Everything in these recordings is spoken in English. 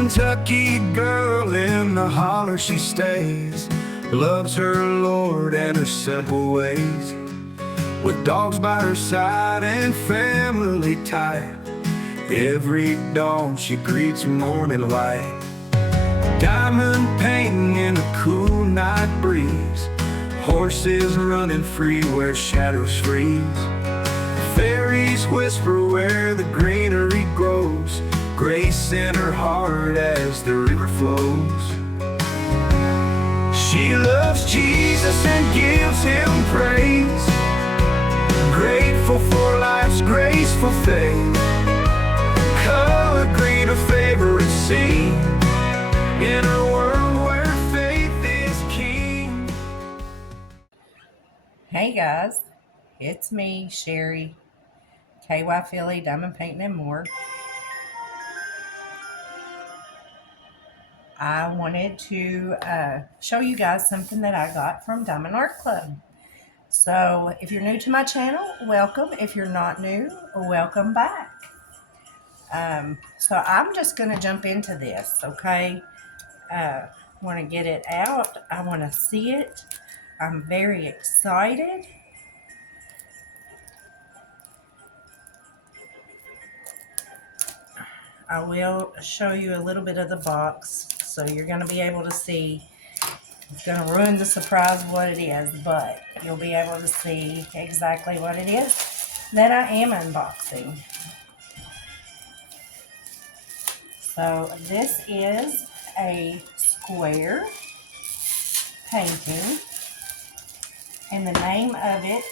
Kentucky girl, in the holler she stays, loves her Lord and her simple ways. With dogs by her side and family tight, every dawn she greets morning light. Diamond painting in a cool night breeze, horses running free where shadows freeze. Fairies whisper where the greenery grows, grace in her heart as the river flows. She loves Jesus and gives him praise, grateful for life's graceful faith. Color green, a favorite scene, in a world where faith is king. Hey guys, it's me, Sherry, KY Philly, Diamond Painting and More. I wanted to show you guys something that I got from Diamond Art Club. So if you're new to my channel, welcome. If you're not new, welcome back. So I'm just going to jump into this, okay? Want to get it out. I want to see it. I'm very excited. I will show you a little bit of the box, so you're going to be able to see. It's going to ruin the surprise of what it is, but you'll be able to see exactly what it is that I am unboxing. So this is a square painting, and the name of it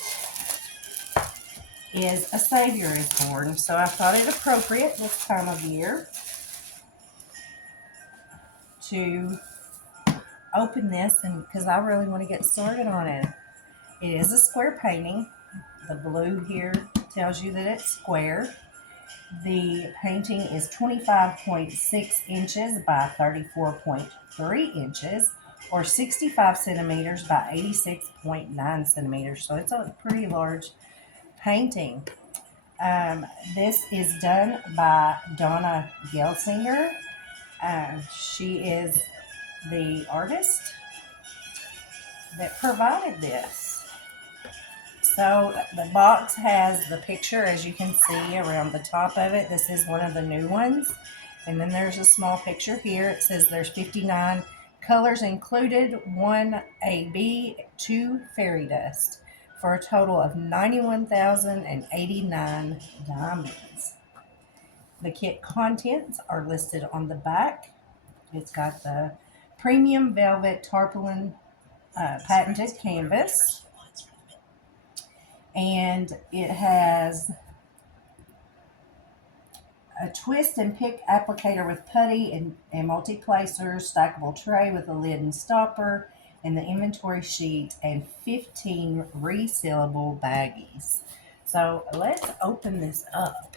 is A Savior is Born. So I thought it appropriate this time of year to open this, and because I really want to get started on it. It is a square painting. The blue here tells you that it's square. The painting is 25.6 inches by 34.3 inches, or 65 centimeters by 86.9 centimeters. So it's a pretty large painting. This is done by Dona Gelsinger. She is the artist that provided this. So the box has the picture, as you can see, around the top of it. This is one of the new ones. And then there's a small picture here. It says there's 59 colors included, 1 AB, 2 fairy dust, for a total of 91,089 diamonds. The kit contents are listed on the back. It's got the premium velvet tarpaulin patented canvas, and it has a twist and pick applicator with putty and multi-placer, stackable tray with a lid and stopper, and the inventory sheet, and 15 resealable baggies. So let's open this up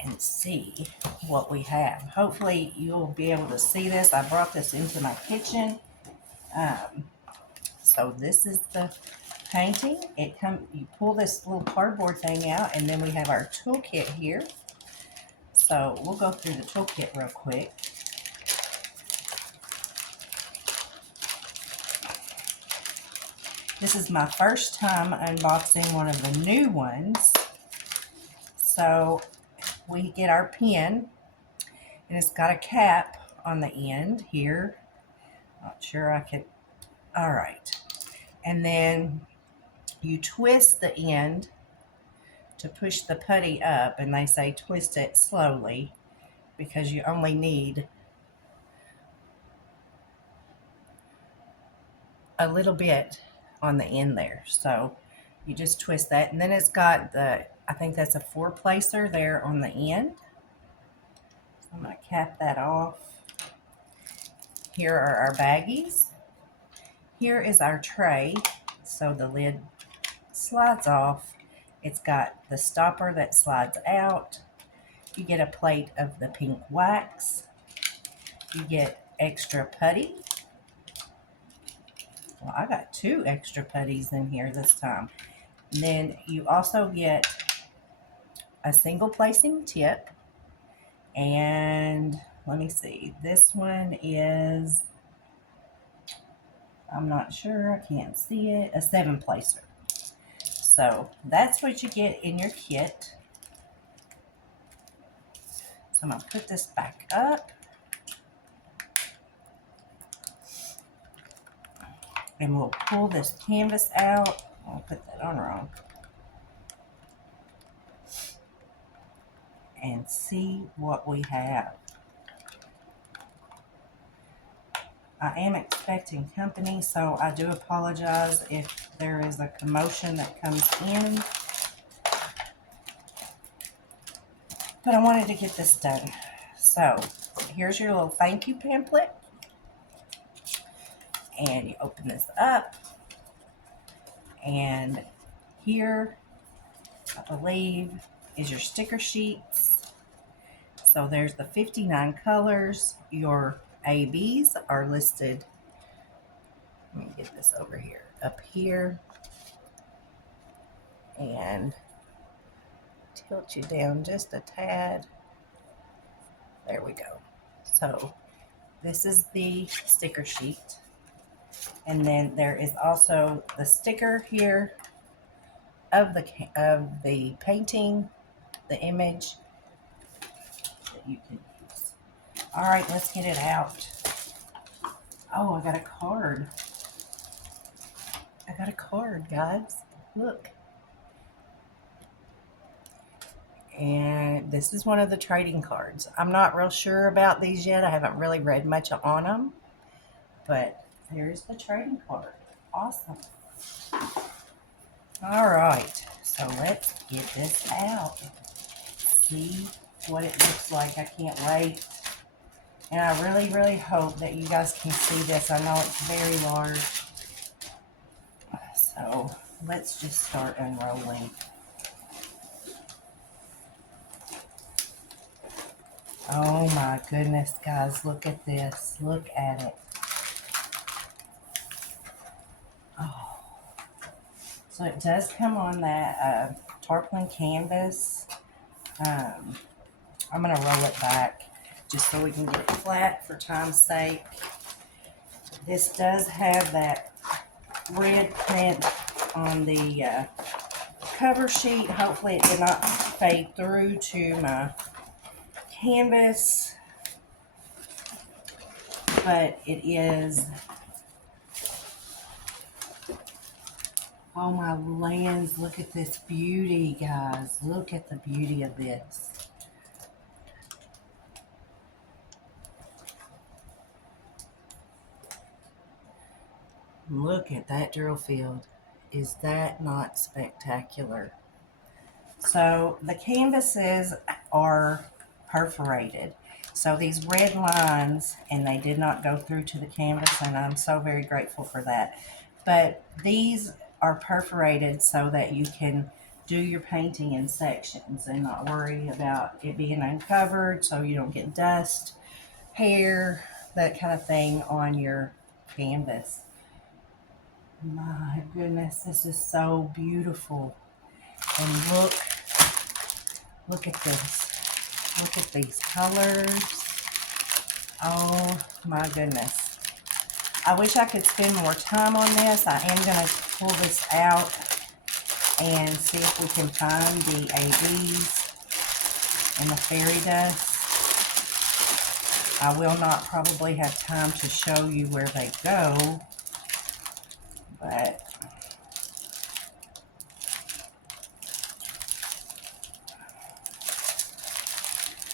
and see what we have. Hopefully you'll be able to see this. I brought this into my kitchen. So this is the painting. You pull this little cardboard thing out, and then we have our toolkit here. So we'll go through the toolkit real quick. This is my first time unboxing one of the new ones. So we get our pen, and it's got a cap on the end here. Not sure I could. All right. And then you twist the end to push the putty up, and they say twist it slowly because you only need a little bit on the end there. So you just twist that, and then it's got I think that's a 4-placer there on the end. So I'm going to cap that off. Here are our baggies. Here is our tray. So the lid slides off. It's got the stopper that slides out. You get a plate of the pink wax. You get extra putty. Well, I got 2 extra putties in here this time. And then you also get a single placing tip and let me see. This one is, I'm not sure, I can't see it, a 7-placer. So that's what you get in your kit. So I'm going to put this back up. And we'll pull this canvas out. I'll put that on wrong. And see what we have. I am expecting company, so I do apologize if there is a commotion that comes in. But I wanted to get this done. So here's your little thank you pamphlet. And you open this up. And here, I believe, is your sticker sheets. So there's the 59 colors. Your ABs are listed. Let me get this over here, up here. And tilt you down just a tad. There we go. So this is the sticker sheet. And then there is also the sticker here of the painting, the image that you can use. All right, let's get it out. Oh, I got a card. I got a card, guys. Look. And this is one of the trading cards. I'm not real sure about these yet. I haven't really read much on them. But there's the trading card. Awesome. All right. So let's get this out. See what it looks like. I can't wait. And I really, really hope that you guys can see this. I know it's very large. So let's just start unrolling. Oh my goodness, guys, look at this. Look at it. Oh. So it does come on that tarpaulin canvas. I'm going to roll it back just so we can get it flat for time's sake. This does have that red print on the cover sheet. Hopefully it did not fade through to my canvas, but it is, oh my lands, look at this beauty, guys. Look at the beauty of this. Look at that drill field. Is that not spectacular? So the canvases are perforated. So these red lines, and they did not go through to the canvas, and I'm so very grateful for that. But these are perforated so that you can do your painting in sections and not worry about it being uncovered, so you don't get dust, hair, that kind of thing on your canvas. My goodness, this is so beautiful. And look at this. Look at these colors. Oh my goodness. I wish I could spend more time on this. I am going to pull this out and see if we can find the ABs and the fairy dust. I will not probably have time to show you where they go, but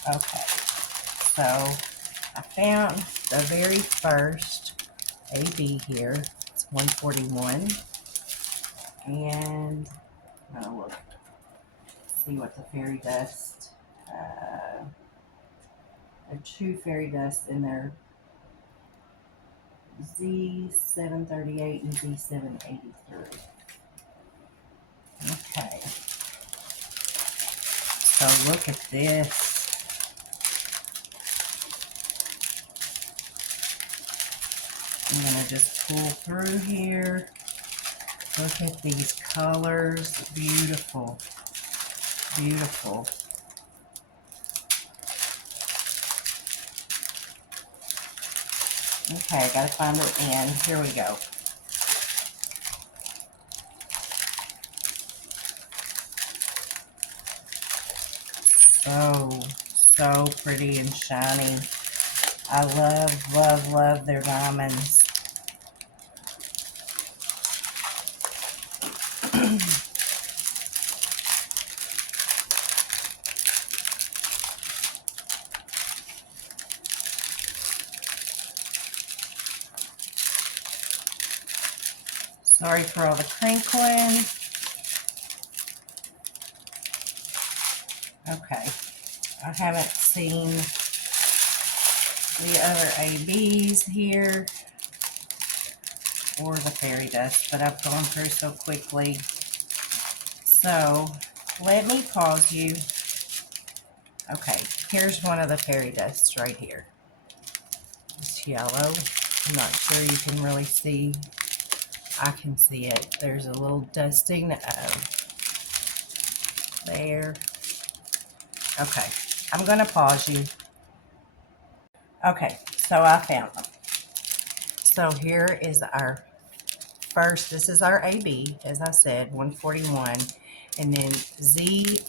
okay, so I found the very first AB here. It's 141. And I'll look, see what the fairy dust, there are 2 fairy dusts in there, Z738 and Z783. Okay, so look at this. I'm going to just pull through here. Look at these colors. Beautiful. Beautiful. Okay, I gotta find the end. Here we go. So pretty and shiny. I love their diamonds. Sorry for all the crinkling. Okay, I haven't seen the other ABs here or the fairy dust, but I've gone through so quickly. So let me pause you. Okay, here's one of the fairy dusts right here. It's yellow. I'm not sure you can really see. I can see it. There's a little dusting there. Okay, I'm going to pause you. Okay, so I found them. So here is our first, this is our AB, as I said, 141. And then Z,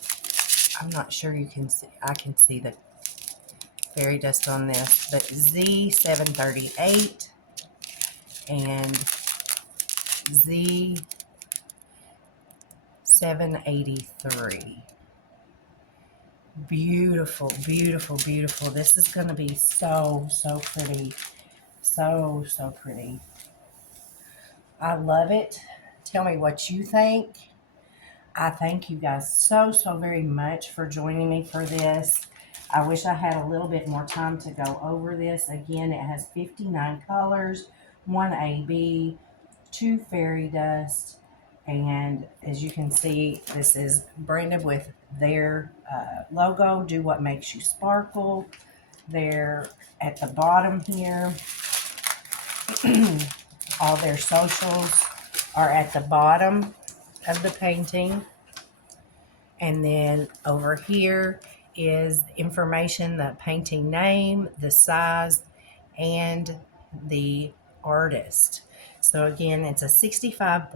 I'm not sure you can see, I can see the fairy dust on this, but Z738 and Z783. Beautiful, beautiful, beautiful. This is going to be so pretty. So pretty. I love it. Tell me what you think. I thank you guys so very much for joining me for this. I wish I had a little bit more time to go over this. Again, it has 59 colors, 1 AB, 2 fairy dust, and as you can see, this is branded with their logo, Do What Makes You Sparkle. They're at the bottom here. All their socials are at the bottom of the painting. And then over here is information, the painting name, the size, and the artist. So again, it's a 65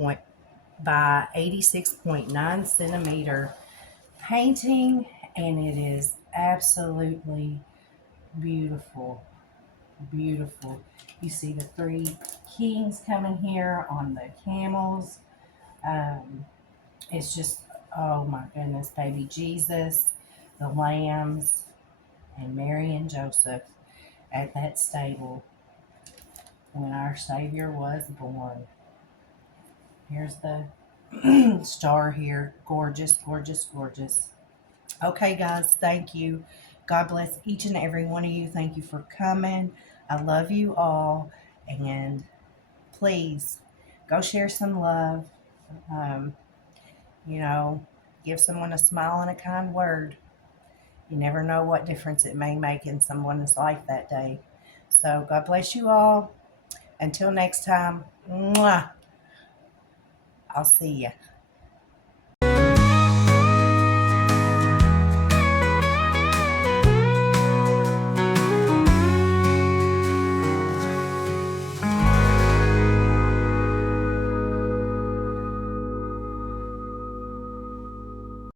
by 86.9 centimeter painting, and it is absolutely beautiful. Beautiful. You see the 3 kings coming here on the camels. It's just, oh my goodness, baby Jesus, the lambs, and Mary and Joseph at that stable when our Savior was born. Here's the star here. Gorgeous, gorgeous, gorgeous. Okay, guys, thank you. God bless each and every one of you. Thank you for coming. I love you all. And please go share some love. Um, you know, give someone a smile and a kind word. You never know what difference it may make in someone's life that day. So God bless you all. Until next time, mwah, I'll see you.